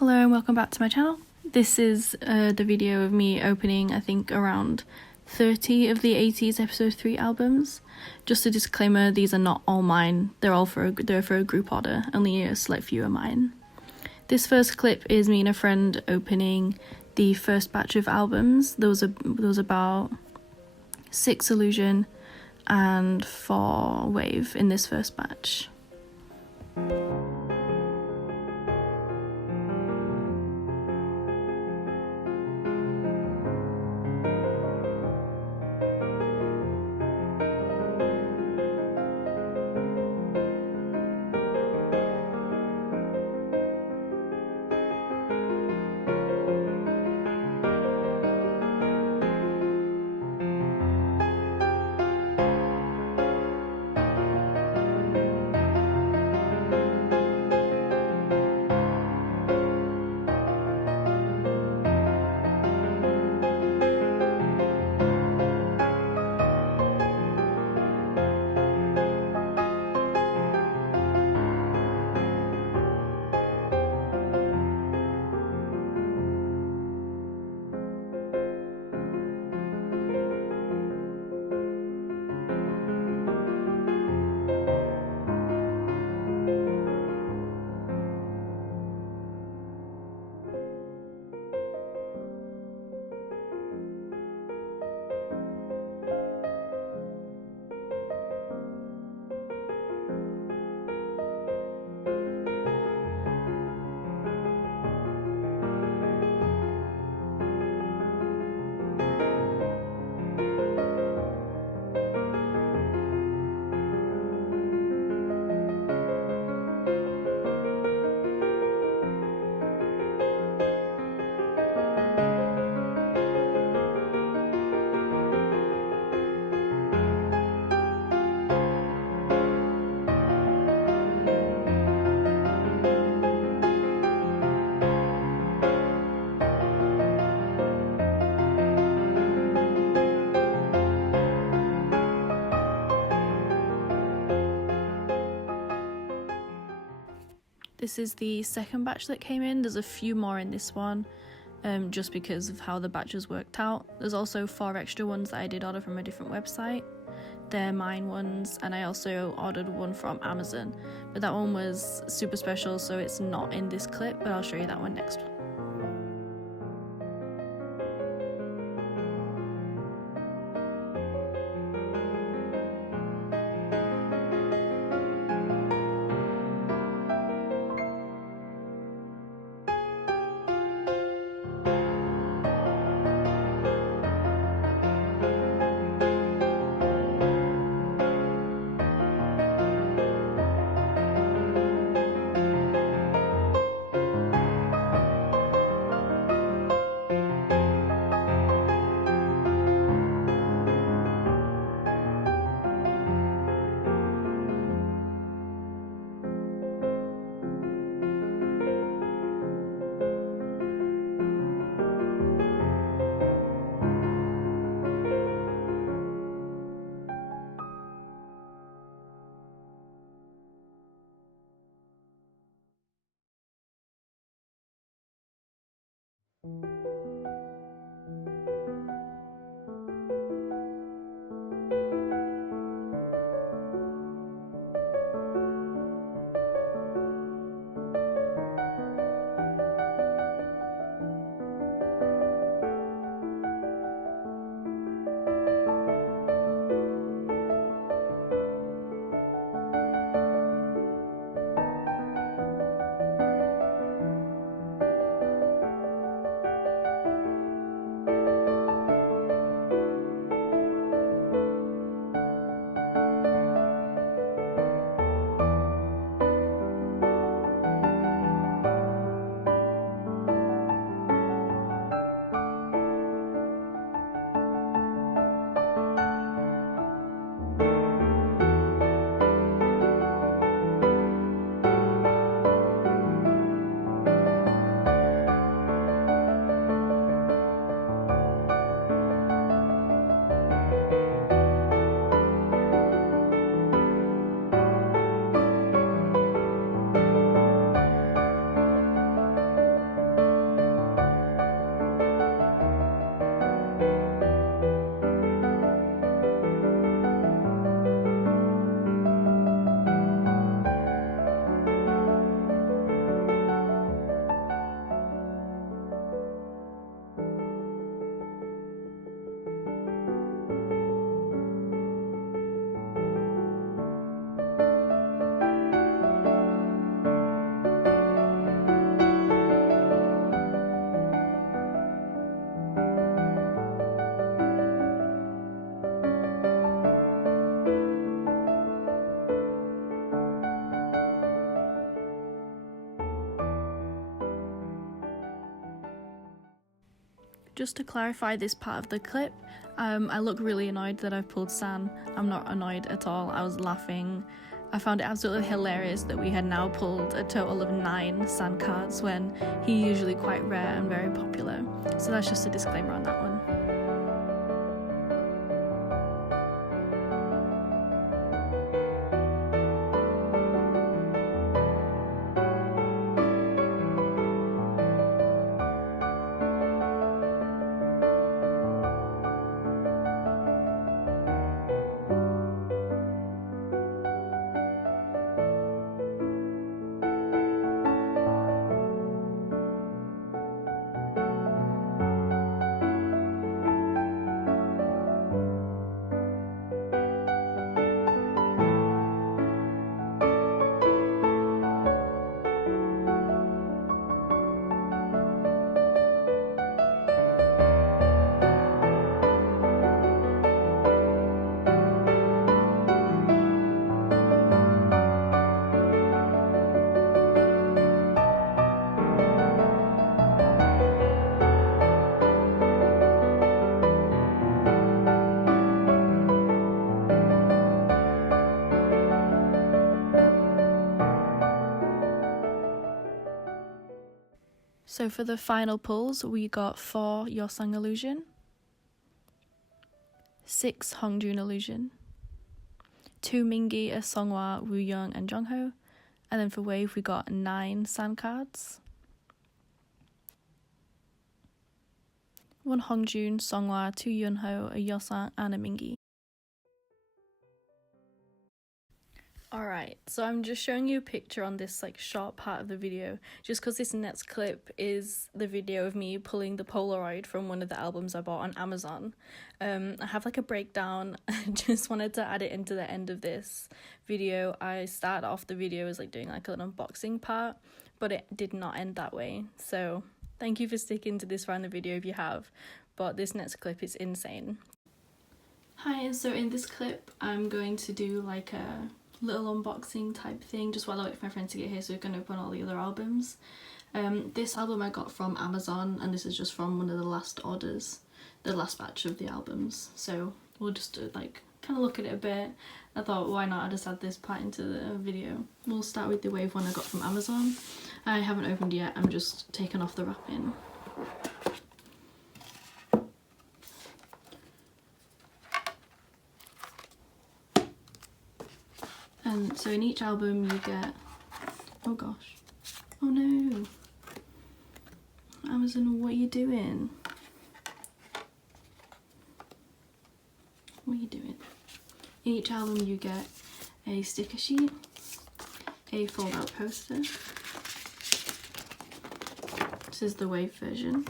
Hello and welcome back to my channel. This is the video of me opening, I think, around 30 of the ateez episode 3 albums. Just a disclaimer, these are not all mine. They're for a group order. Only a select few are mine. This first clip is me and a friend opening the first batch of albums. There was about 6 Illusion and 4 Wave in this first batch. This is the second batch that came in. There's a few more in this one, just because of how the batches worked out. There's also 4 extra ones that I did order from a different website. They're mine ones, and I also ordered one from Amazon, but that one was super special, so it's not in this clip, but I'll show you that one next. Just to clarify this part of the clip, I look really annoyed that I've pulled San. I'm not annoyed at all. I was laughing. I found it absolutely hilarious that we had now pulled a total of 9 San cards when he's usually quite rare and very popular. So that's just a disclaimer on that one. So for the final pulls, we got 4 Yeosang Illusion, 6 Hongjun Illusion, 2 Mingi, a Songhwa, Wooyoung and Jongho, and then for Wave we got 9 San cards, 1 Hongjun, Songhwa, 2 Yunho, a Yeosang and a Mingi. Alright, so I'm just showing you a picture on this short part of the video, just because this next clip is the video of me pulling the Polaroid from one of the albums I bought on Amazon. I have a breakdown. I just wanted to add it into the end of this video. I started off the video as doing an unboxing part, but it did not end that way. So thank you for sticking to this far in the video if you have, but this next clip is insane. Hi, and so in this clip I'm going to do a little unboxing type thing just while I wait for my friend to get here so we can open all the other albums. This album I got from Amazon, and this is just from one of the last orders, the last batch of the albums, so we'll just kind of look at it a bit. I thought, why not, I just add this part into the video. We'll start with the Wave one I got from Amazon. I haven't opened yet, I'm just taking off the wrapping. And so in each album you get, oh gosh, oh no, Amazon, what are you doing? What are you doing? In each album you get a sticker sheet, a fold out poster, this is the Wave version,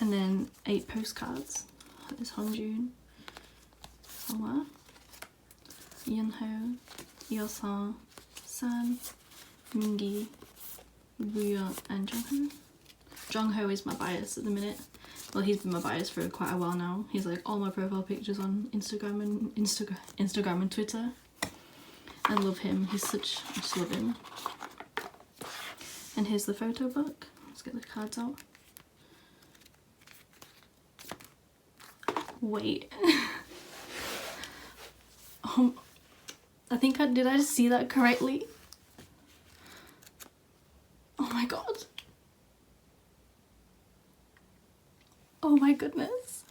and then 8 postcards. There's Hongjun, Songhwa, Yunho, Yeosang, San, Mingi, Wooyoung and Jongho. Jongho is my bias at the minute. Well, he's been my bias for quite a while now. He's all my profile pictures on Instagram and Twitter. I love him. I just love him. And here's the photo book. Let's get the cards out. Wait. I think did I just see that correctly? Oh my god. Oh my goodness.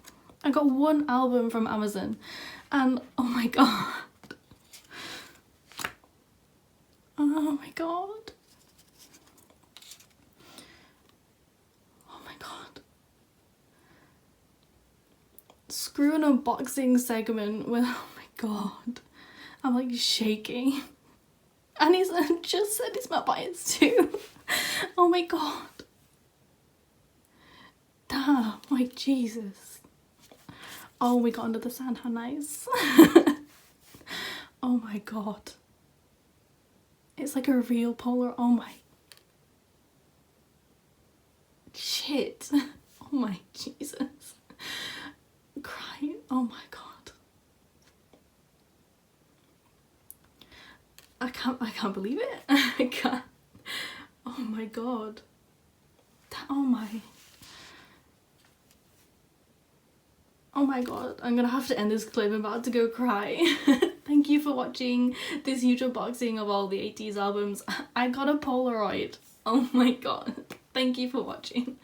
I got 1 album from Amazon and oh my god. Oh my god. Oh my god. Screw an unboxing segment with, oh my god. I'm shaking. And he's just said it's my bias too. Oh my god. Damn, Jesus. Oh, we got under the sand, how nice. Oh my god. It's a real polar, oh my. Shit. Oh my Jesus. Crying, oh my god. I can't believe it. I can't. Oh my god. Oh my god, I'm gonna have to end this clip. I'm about to go cry. Thank you for watching this huge unboxing of all the ateez albums. I got a Polaroid. Oh my god. Thank you for watching.